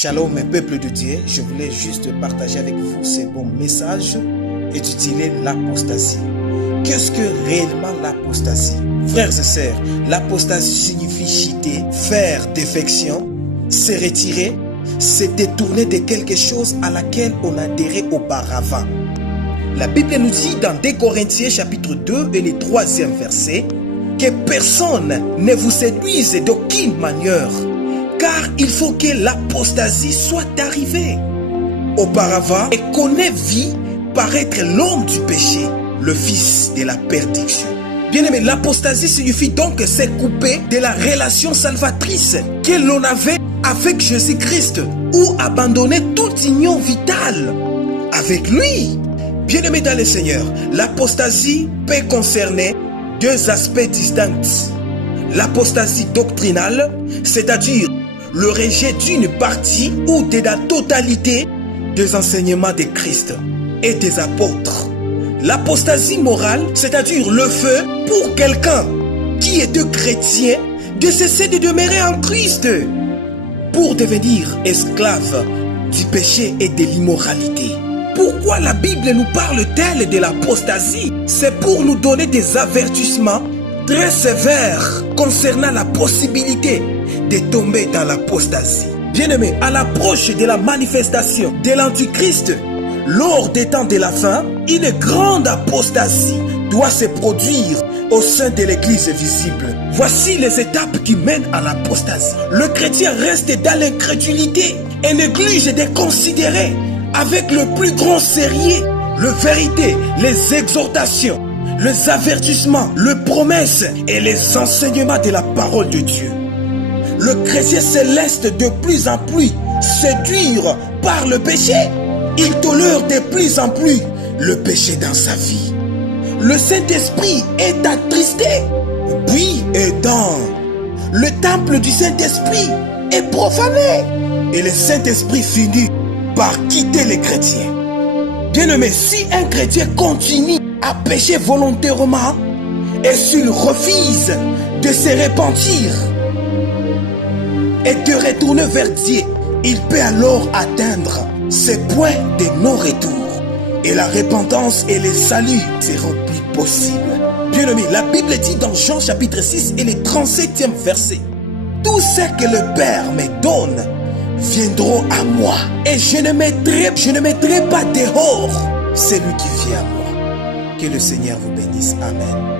Shalom, mes peuples de Dieu, je voulais juste partager avec vous ce bon message intitulé l'apostasie. Qu'est-ce que réellement l'apostasie? Frères et sœurs, l'apostasie signifie chuter, faire défection, se retirer, se détourner de quelque chose à laquelle on adhérait auparavant. La Bible nous dit dans 2 Corinthiens chapitre 2 et le 3e verset que personne ne vous séduise d'aucune manière, car il faut que l'apostasie soit arrivée. Auparavant, et connaît vie paraître l'homme du péché, le fils de la perdition. Bien-aimé, l'apostasie signifie donc se couper de la relation salvatrice que l'on avait avec Jésus-Christ ou abandonner toute union vitale avec lui. Bien-aimé dans le Seigneur, l'apostasie peut concerner deux aspects distincts. L'apostasie doctrinale, c'est-à-dire le rejet d'une partie ou de la totalité des enseignements de Christ et des apôtres. L'apostasie morale, c'est-à-dire le fait pour quelqu'un qui était chrétien de cesser de demeurer en Christ pour devenir esclave du péché et de l'immoralité. Pourquoi la Bible nous parle-t-elle de l'apostasie? C'est pour nous donner des avertissements très sévères concernant la possibilité de tomber dans l'apostasie. Bien-aimé, à l'approche de la manifestation de l'Antichrist, lors des temps de la fin, une grande apostasie doit se produire au sein de l'Église visible. Voici les étapes qui mènent à l'apostasie. Le chrétien reste dans l'incrédulité et néglige de considérer avec le plus grand sérieux les vérités, les exhortations, les avertissements, les promesses et les enseignements de la parole de Dieu. Le chrétien se laisse de plus en plus séduire par le péché. Il tolère de plus en plus le péché dans sa vie. Le Saint-Esprit est attristé. Puis dans le temple du Saint-Esprit est profané. Et le Saint-Esprit finit par quitter les chrétiens. Bien-aimé, si un chrétien continue à pécher volontairement et s'il refuse de se repentir et de retourner vers Dieu, il peut alors atteindre ce point de non-retour. Et la repentance et le salut seront plus possibles. Bien-aimé, la Bible dit dans Jean chapitre 6 et le 37e verset: tout ce que le Père me donne viendront à moi, et je ne mettrai pas dehors celui qui vient à moi. Que le Seigneur vous bénisse. Amen.